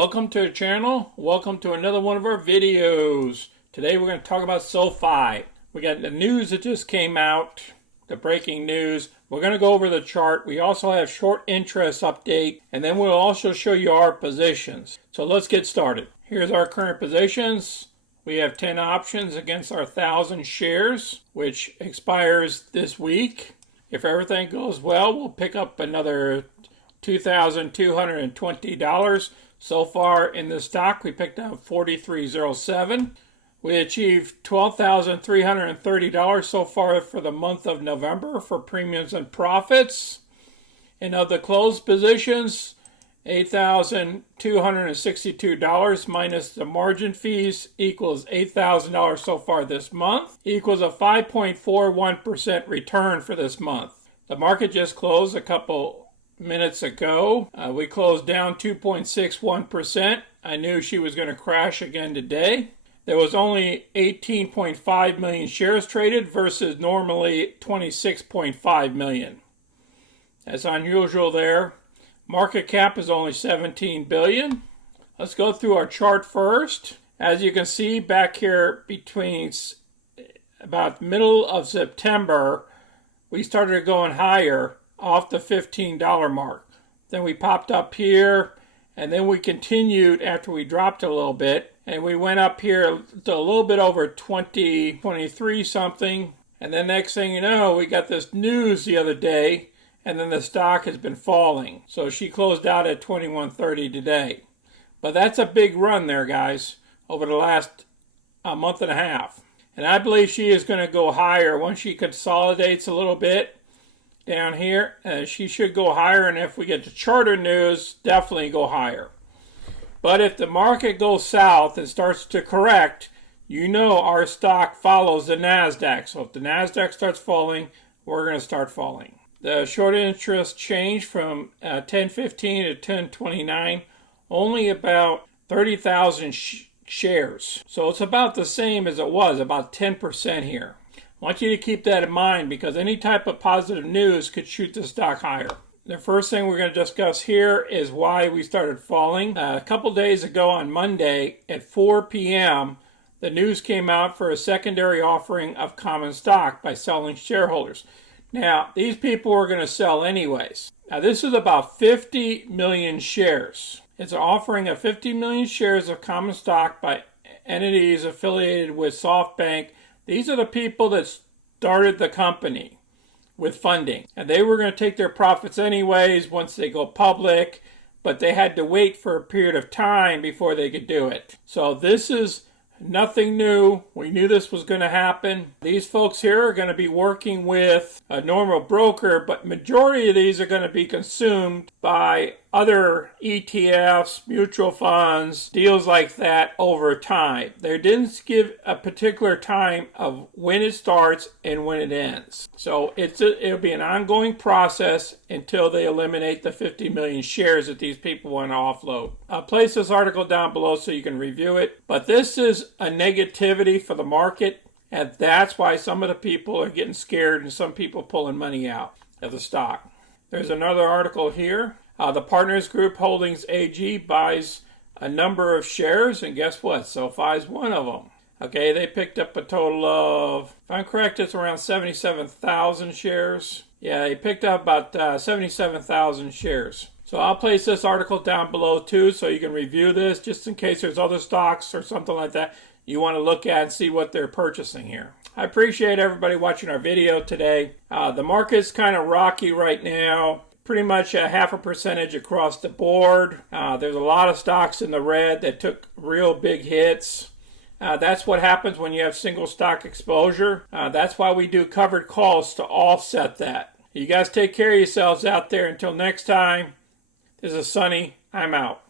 Welcome to the channel. Welcome to another one of our videos. Today we're going to talk about SoFi. We got the news that just came out, the breaking news. We're going to go over the chart. We also have short interest update, and then we'll also show you our positions. So let's get started. Here's our current positions. We have 10 options against our 1,000 shares, which expires this week. If everything goes well, we'll pick up another $2,220. So far in the stock, we picked up $43.07. We achieved $12,330 so far for the month of November for premiums and profits. And of the closed positions, $8,262 minus the margin fees equals $8,000 so far this month, equals a 5.41% return for this month. The market just closed a couple minutes ago. We closed down 2.61%. I knew she was going to crash again today. There was only 18.5 million shares traded versus normally 26.5 million. That's unusual there. Market cap is only 17 billion. Let's go through our chart first. As you can see back here between about middle of September, we started going higher off the $15 mark. Then we popped up here, and then we continued after we dropped a little bit, and we went up here to a little bit over 23 something, and then next thing you know, we got this news the other day, and then the stock has been falling. So she closed out at 21.30 today. But that's a big run there, guys, over the last month and a half. And I believe she is going to go higher once she consolidates a little bit down here. She should go higher, and if we get the charter news, definitely go higher. But if the market goes south and starts to correct, you know our stock follows the NASDAQ. So if the NASDAQ starts falling, we're going to start falling. The short interest changed from 10.15 to 10.29, only about 30,000 shares. So it's about the same as it was, about 10% here. I want you to keep that in mind because any type of positive news could shoot the stock higher. The first thing we're going to discuss here is why we started falling. A couple days ago on Monday at 4 p.m., the news came out for a secondary offering of common stock by selling shareholders. Now, these people were going to sell anyways. Now, this is about 50 million shares. It's an offering of 50 million shares of common stock by entities affiliated with SoftBank. These are the people that started the company with funding. And they were going to take their profits anyways once they go public, but they had to wait for a period of time before they could do it. So this is nothing new. We knew this was going to happen. These folks here are going to be working with a normal broker, but majority of these are going to be consumed by other ETFs, mutual funds, deals like that over time. They didn't give a particular time of when it starts and when it ends. So it'll be an ongoing process until they eliminate the 50 million shares that these people want to offload. I'll place this article down below so you can review it. But this is a negativity for the market, and that's why some of the people are getting scared and some people pulling money out of the stock. There's another article here. The Partners Group Holdings AG buys a number of shares, and guess what? SoFi is one of them. Okay, they picked up a total of, if I'm correct, it's around 77,000 shares. Yeah, they picked up about 77,000 shares. So I'll place this article down below too so you can review this just in case there's other stocks or something like that you want to look at and see what they're purchasing here. I appreciate everybody watching our video today. The market's kind of rocky right now. Pretty much a 0.5% across the board. There's a lot of stocks in the red that took real big hits. That's what happens when you have single stock exposure. That's why we do covered calls to offset that. You guys take care of yourselves out there. Until next time, this is Sonny. I'm out.